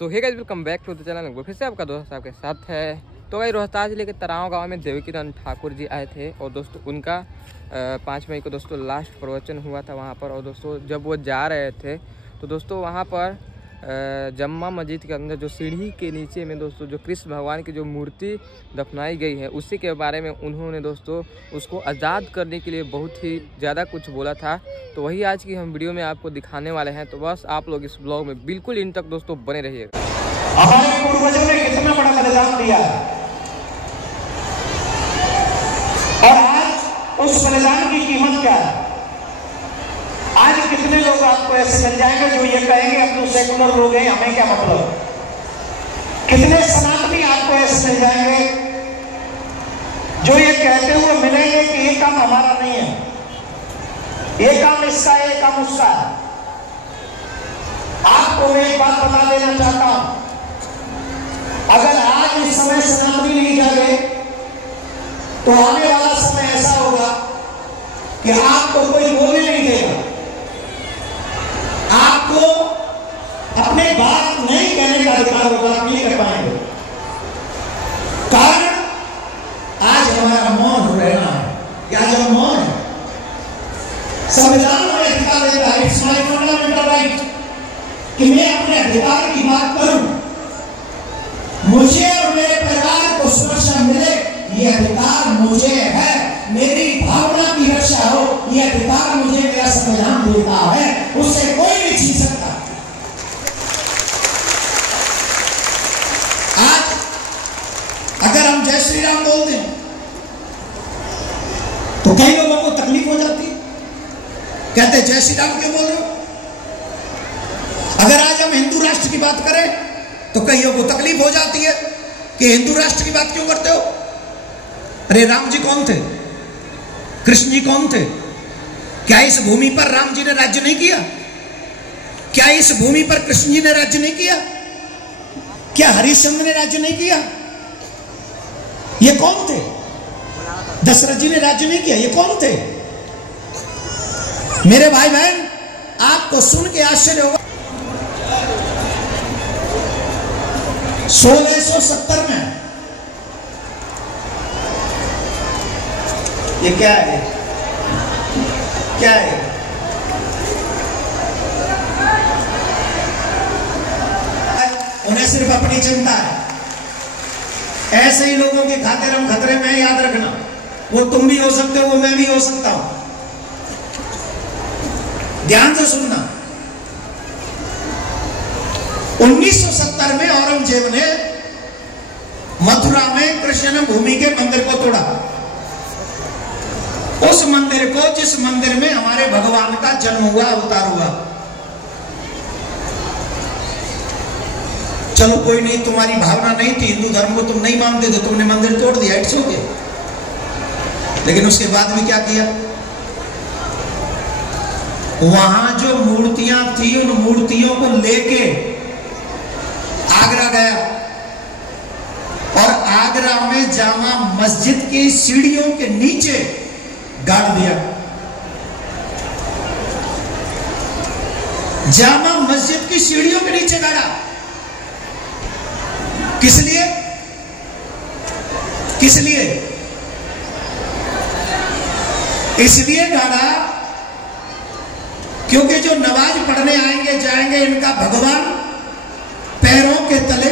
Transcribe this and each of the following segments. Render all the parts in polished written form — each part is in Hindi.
So hey guys, welcome back to the channel. फिर से आपका दोस्त आपके साथ है। तो भाई रोहतास जिले के तराव गांव में देवकीनंद ठाकुर जी आए थे और दोस्तों उनका 5 मई को दोस्तों लास्ट प्रवचन हुआ था वहां पर। और दोस्तों जब वो जा रहे थे तो दोस्तों वहां पर जम्मा मस्जिद के अंदर जो सीढ़ी के नीचे में दोस्तों जो कृष्ण भगवान की जो मूर्ति दफनाई गई है उसी के बारे में उन्होंने दोस्तों उसको आज़ाद करने के लिए बहुत ही ज़्यादा कुछ बोला था। तो वही आज की हम वीडियो में आपको दिखाने वाले हैं। तो बस आप लोग इस ब्लॉग में बिल्कुल इन तक दोस्तों बने रहिएगा। हमारे पूर्वजों ने कितना बड़ा बलिदान दिया और आज उस बलिदान की कीमत क्या है। आज कितने लोग आपको ऐसे मिल जाएंगे जो ये कहेंगे अब तो सेकुलर लोग हैं, हमें क्या मतलब। कितने सनातनी आपको ऐसे मिल जाएंगे जो ये कहते हुए मिलेंगे कि ये काम हमारा नहीं है, ये काम इसका है, ये काम उसका है। आपको मैं एक बात बता देना चाहता हूं, अगर आज इस समय सनातनी नहीं जागे तो आने वाला समय ऐसा होगा कि आपको कोई बोलने नहीं देगा, आपको अपने बात नहीं कहने का अधिकार होगा, आप नहीं कर पाएंगे। कारण आज हमारा मौन रहना है। क्या जो मौन है, संविधान में अधिकार देता है, इट्स माय फंडामेंटल राइट कि मैं अपने अधिकार की बात करूं, मुझे और मेरे परिवार को सुरक्षा मिले, ये अधिकार मुझे है। मेरी भावना की रक्षा हो, ये अधिकार मुझे मेरा संविधान देता है, उससे कोई नहीं छीन सकता। आज अगर हम जय श्री राम बोल दें तो कई लोगों को तकलीफ हो जाती है, कहते जय श्री राम क्यों बोल रहे हो। अगर आज हम हिंदू राष्ट्र की बात करें तो कईयों को तकलीफ हो जाती है कि हिंदू राष्ट्र की बात क्यों करते हो। अरे राम जी कौन थे, कृष्ण जी कौन थे? क्या इस भूमि पर राम जी ने राज्य नहीं किया? क्या इस भूमि पर कृष्ण जी ने राज्य नहीं किया? क्या हरिश्चंद्र ने राज्य नहीं किया? ये कौन थे? दशरथ जी ने राज्य नहीं किया, ये कौन थे? मेरे भाई बहन, आपको सुन के आश्चर्य होगा, 1670 में ये क्या है, क्या है? उन्हें सिर्फ अपनी चिंता है। ऐसे ही लोगों के खातिर हम खतरे में, याद रखना। वो तुम भी हो सकते हो, वो मैं भी हो सकता हूं। ध्यान से सुनना। 1970 में औरंगजेब ने मथुरा में कृष्ण भूमि के मंदिर को तोड़ा। उस मंदिर को, जिस मंदिर में हमारे भगवान का जन्म हुआ, अवतार हुआ। चलो कोई नहीं, तुम्हारी भावना नहीं थी, हिंदू धर्म को तुम नहीं मानते थे, तुमने मंदिर तोड़ दिया, इट्स ओके। लेकिन उसके बाद में क्या किया? वहां जो मूर्तियां थी उन मूर्तियों को लेके आगरा गया और आगरा में जामा मस्जिद की सीढ़ियों के नीचे गाड़ दिया। जामा मस्जिद की सीढ़ियों के नीचे गाड़ा। किस लिए? किस लिए? इसलिए गाड़ा क्योंकि जो नमाज पढ़ने आएंगे जाएंगे, इनका भगवान पैरों के तले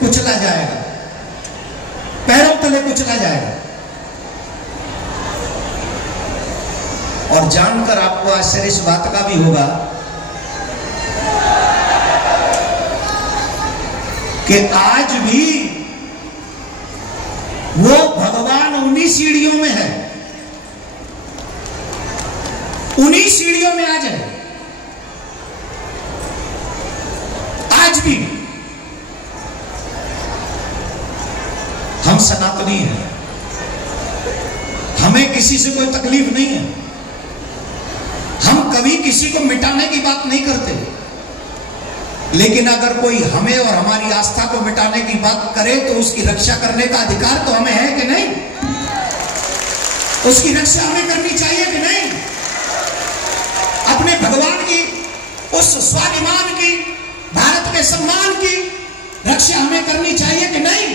कुचला जाएगा, पैरों तले कुचला जाएगा। और जानकर आपको आश्चर्य इस बात का भी होगा कि आज भी वो भगवान उन्हीं सीढ़ियों में है, उन्हीं सीढ़ियों में आज है। आज भी हम सनातनी हैं, हमें किसी से कोई तकलीफ नहीं है। हम कभी किसी को मिटाने की बात नहीं करते, लेकिन अगर कोई हमें और हमारी आस्था को मिटाने की बात करे तो उसकी रक्षा करने का अधिकार तो हमें है कि नहीं? उसकी रक्षा हमें करनी चाहिए कि नहीं? अपने भगवान की, उस स्वाभिमान की, भारत के सम्मान की रक्षा हमें करनी चाहिए कि नहीं?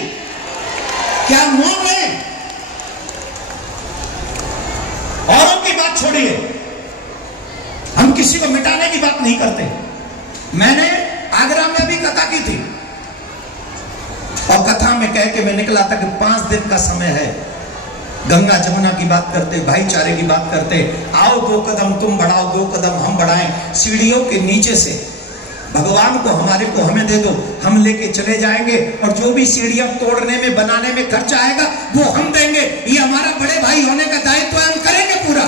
क्या मौन है? औरों की बात छोड़िए, हम किसी को मिटाने की बात नहीं करते। मैंने आगरा में भी कथा की थी और कथा में कह के मैं निकला था कि 5 दिन का समय है, गंगा जमुना की बात करते, भाईचारे की बात करते, आओ 2 कदम तुम बढ़ाओ 2 कदम हम बढ़ाएं, सीढ़ियों के नीचे से भगवान को हमारे को हमें दे दो, हम लेके चले जाएंगे और जो भी सीढ़ियां तोड़ने में बनाने में खर्चा आएगा वो हम देंगे। ये हमारा बड़े भाई होने का दायित्व है, हम करेंगे पूरा।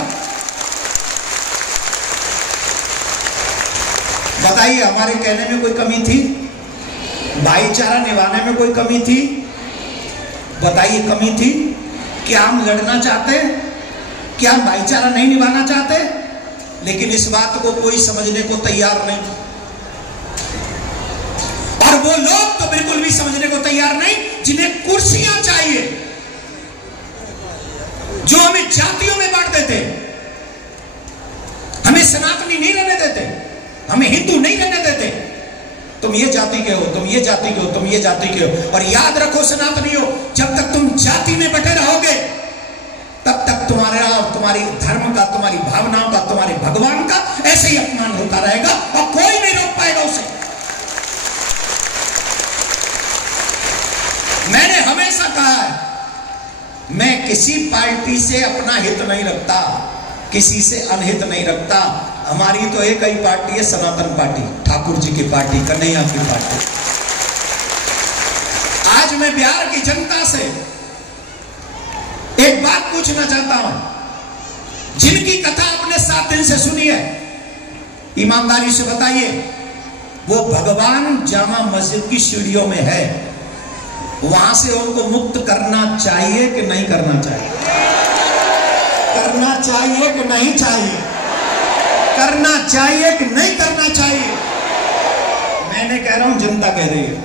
बताइए हमारे कहने में कोई कमी थी? भाईचारा निभाने में कोई कमी थी? बताइए कमी थी? क्या हम लड़ना चाहते? क्या हम भाईचारा नहीं निभाना चाहते? लेकिन इस बात को कोई समझने को तैयार नहीं, और वो लोग तो बिल्कुल भी समझने को तैयार नहीं जिन्हें कुर्सियां चाहिए, जो हमें जातियों में बांट देते, हमें सनातनी नहीं रहने देते, हमें हिंदू नहीं रहने देते। तुम ये जाति के हो, तुम ये जाति के हो, तुम ये जाति के हो। और याद रखो सनातनियों, जब तक तुम जाति में बटे रहोगे तब तक तुम्हारा और तुम्हारी धर्म का, तुम्हारी भावनाओं का, तुम्हारे भगवान का ऐसे ही अपमान होता रहेगा और कोई नहीं रोक पाएगा उसे। मैंने हमेशा कहा है, मैं किसी पार्टी से अपना हित नहीं रखता, किसी से अनहित नहीं रखता। हमारी तो एक ही पार्टी है, सनातन पार्टी, ठाकुर जी की पार्टी, कन्हैया की पार्टी। आज मैं बिहार की जनता से एक बात पूछना चाहता हूं, जिनकी कथा आपने 7 दिन से सुनी है, ईमानदारी से बताइए, वो भगवान जामा मस्जिद की सीढ़ियों में है, वहां से उनको मुक्त करना चाहिए कि नहीं करना चाहिए? करना चाहिए कि नहीं चाहिए? करना चाहिए कि नहीं करना चाहिए? मैंने कह रहा हूं, जनता कह रही है।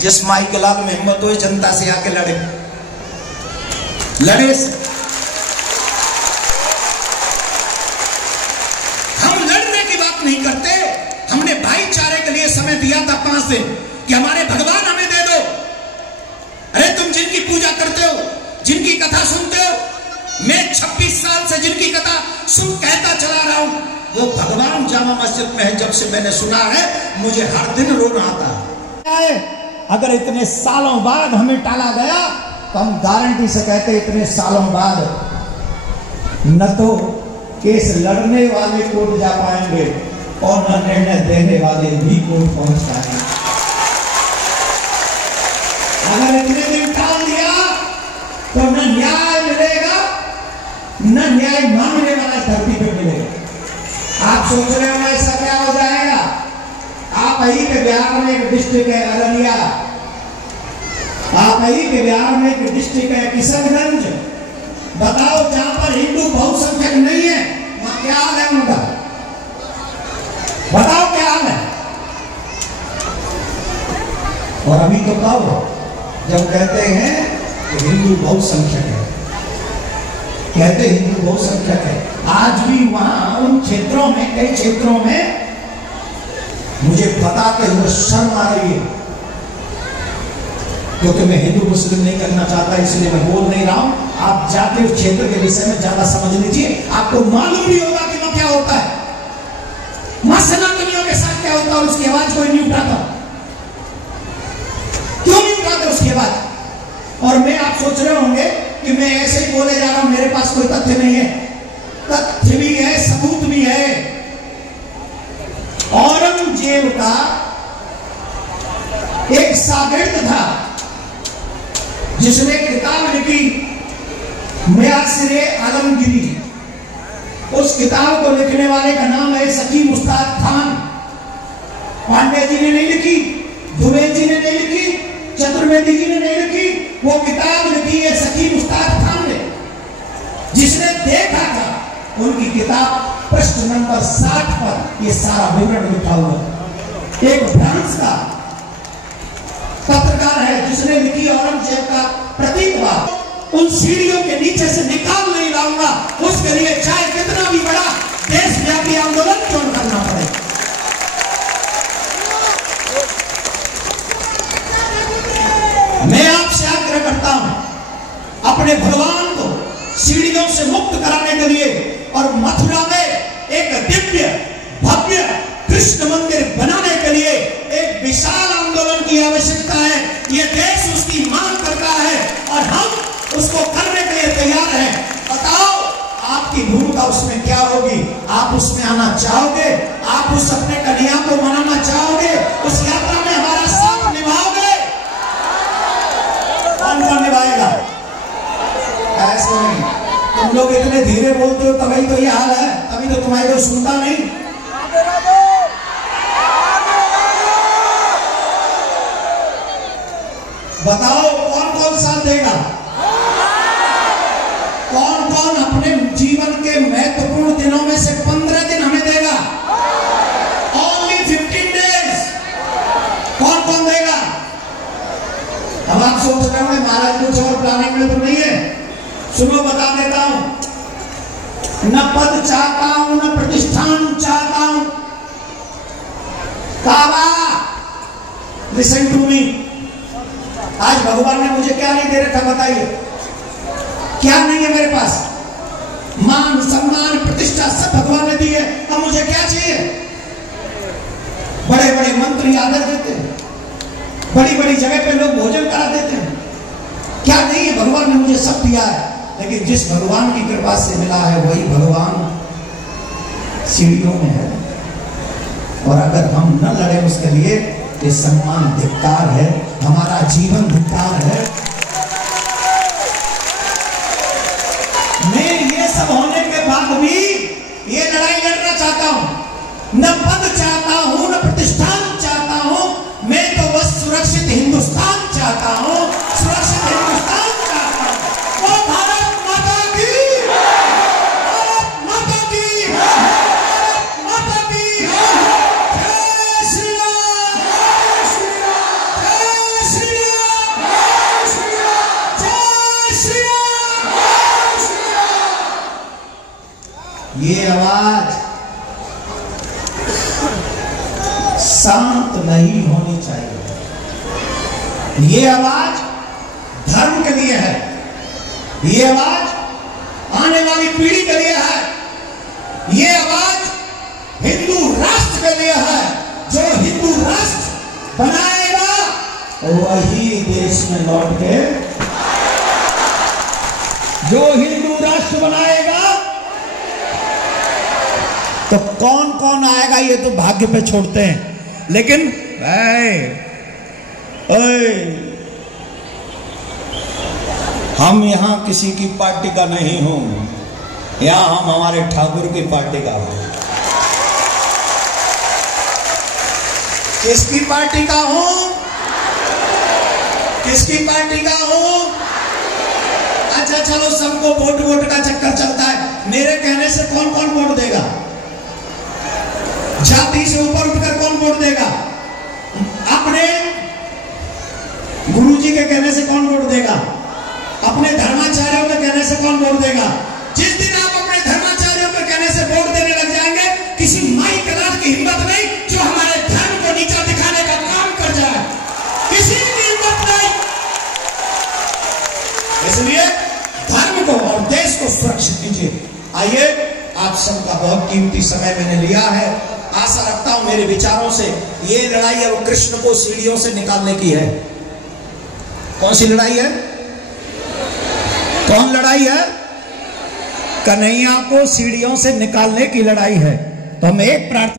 जिस माई के लाल में हिम्मत हो जनता से आके लड़े, लड़े। हम लड़ने की बात नहीं करते, हमने भाईचारे के लिए समय दिया था 5 दिन कि हमारे भगवान हमें दे दो। अरे तुम जिनकी पूजा करते हो, जिनकी कथा सुनते हो, मैं 26 साल से जिनकी कथा सुन कहता चला रहा हूं, वो भगवान जामा मस्जिद में है। जब से मैंने सुना है मुझे हर दिन रोना आता है। अगर इतने सालों बाद हमें टाला गया तो हम गारंटी से कहते इतने सालों बाद न तो केस लड़ने वाले कोर्ट जा पाएंगे और न निर्णय देने वाले भी कोर्ट पहुंच पाएंगे। अगर इतने दिन टाल दिया तो न न्याय मिलेगा, न न्याय मांगने वाला धरती पे मिलेगा। आप सोच रहे हो ऐसा क्या हो जाएगा? आप ही के बिहार में एक डिस्ट्रिक्ट है अररिया, आप ही के बिहार में एक डिस्ट्रिक्ट है किशनगंज, बताओ जहां पर हिंदू बहुसंख्यक नहीं है, वहां क्या हाल है उनका? बताओ क्या हाल है? और अभी तो कब जब कहते हैं कि हिंदू बहुसंख्यक है, कहते हिंदू बहुसंख्यक है, आज भी वहां उन क्षेत्रों में, कई क्षेत्रों में मुझे बताते हुए शर्म आ रही है, क्योंकि मैं हिंदू मुस्लिम नहीं करना चाहता इसलिए मैं बोल नहीं रहा हूं। आप जाके उस क्षेत्र के विषय में ज्यादा समझ लीजिए, आपको मालूम भी होगा कि वहां क्या होता है, वहां सनातनियों के साथ क्या होता है। उसकी आवाज कोई नहीं उठाता, क्यों नहीं उठाते उसकी आवाज? और मैं, आप सोच रहे होंगे कि मैं ऐसे ही बोले जा रहा हूं, मेरे पास कोई तथ्य नहीं है। तथ्य भी है, सबूत भी है। औरंगजेब का एक शागिर्द था जिसने किताब लिखी मुयासिरे आलमगीरी। उस किताब को लिखने वाले का नाम है सकीम उस्ताद खान। पांडे जी ने नहीं लिखी, दुबे जी ने नहीं लिखी, चतुर्वेदी जी ने नहीं लिखी, वो किताब लिखी है सकीम उस्ताद खान ने, जिसने देखा था उनकी किताब पृष्ठ नंबर 60 पर ये सारा विवरण लिखा हुआ। एक फ्रांस का पत्रकार है जिसने लिखी औरंगजेब का प्रतीकवाद। उन सीढ़ियों के नीचे से निकाल नहीं लाऊंगा, उसके लिए चाहे कितना भी बड़ा देशव्यापी आंदोलन क्यों करना पड़े। अपने भगवान को सीढ़ियों से मुक्त कराने के लिए और मथुरा में एक दिव्य भव्य कृष्ण मंदिर बनाने के लिए एक विशाल आंदोलन की आवश्यकता है। यह देश उसकी मांग करता है और हम उसको करने के लिए तैयार हैं। बताओ आपकी भूमिका उसमें क्या होगी? आप उसमें आना चाहोगे? आप उस अपने कन्या को मनाना चाहोगे? उस यात्रा में हमारा साथ निभाओगे? कौन कौन निभाएगा? ऐसे नहीं, तुम लोग इतने धीरे बोलते हो तभी तो ये हाल है, तभी तो तुम्हारी कोई सुनता नहीं। बताओ कौन कौन साथ देगा? कौन कौन अपने जीवन के महत्वपूर्ण दिनों में से 15 दिन हमें देगा? Only 15 days। कौन कौन देगा? अब आप सोच रहे होंगे महाराज कुछ और प्लानिंग में तो नहीं है। सुनो बता देता हूं, न पद चाहता हूं न प्रतिष्ठान चाहता हूं। काबा लिसन टू मी। आज भगवान ने मुझे क्या नहीं दे रखा बताइए? क्या नहीं है मेरे पास? मान सम्मान प्रतिष्ठा सब भगवान ने दी है। अब मुझे क्या चाहिए? बड़े बड़े मंत्री आदर देते हैं, बड़ी बड़ी जगह पे लोग भोजन करा देते हैं। क्या नहीं है? भगवान ने मुझे सब दिया है। लेकिन जिस भगवान की कृपा से मिला है वही भगवान सीढ़ियों में है। और अगर हम न लड़े उसके लिए, ये सम्मान धिक्कार है, हमारा जीवन धिक्कार है। मैं ये सब होने के बाद भी ये लड़ाई लड़ना चाहता हूं। न पद चाहता हूं न प्रतिष्ठान चाहता हूं। मैं तो बस सुरक्षित हिंदुस्तान चाहता हूं, सुरक्षित हिंदुस्तान चाहता हूं। वो भारत माता की, भारत माता की, भारत माता की। जय श्री राम, जय श्री राम, जय श्री राम, जय श्री राम, जय श्री राम, जय श्री राम। ये आवाज शांत नहीं होनी चाहिए। ये आवाज धर्म के लिए है, ये आवाज आने वाली पीढ़ी के लिए है, ये आवाज हिंदू राष्ट्र के लिए है। जो हिंदू राष्ट्र बनाएगा वही देश में लौट के, जो हिंदू राष्ट्र बनाएगा। तो कौन कौन आएगा ये तो भाग्य पे छोड़ते हैं। लेकिन हम यहां किसी की पार्टी का नहीं हूं, यहां हम हमारे ठाकुर की पार्टी का हूं। किसकी पार्टी का हूं? किसकी पार्टी का हूं? अच्छा चलो, सबको वोट वोट का चक्कर चलता है। मेरे कहने से कौन कौन वोट देगा? जाति से ऊपर उठकर कौन वोट देगा? अपने गुरुजी के कहने से कौन वोट देगा? अपने धर्माचार्यों के कहने से कौन वोट देगा? जिस दिन आप अपने धर्माचार्यों के कहने से वोट देने लग जाएंगे, किसी माई कलाट की हिम्मत नहीं जो हमारे धर्म को नीचा दिखाने का काम कर जाए। किसी की हिम्मत नहीं। इसलिए धर्म को और देश को सुरक्षित कीजिए। आइए, आप सबका बहुत कीमती समय मैंने लिया है। आशा रखता हूं मेरे विचारों से ये लड़ाई है वो कृष्ण को सीढ़ियों से निकालने की है। कौन सी लड़ाई है? कौन लड़ाई है? कन्हैया को सीढ़ियों से निकालने की लड़ाई है। तो हम एक प्रार्थना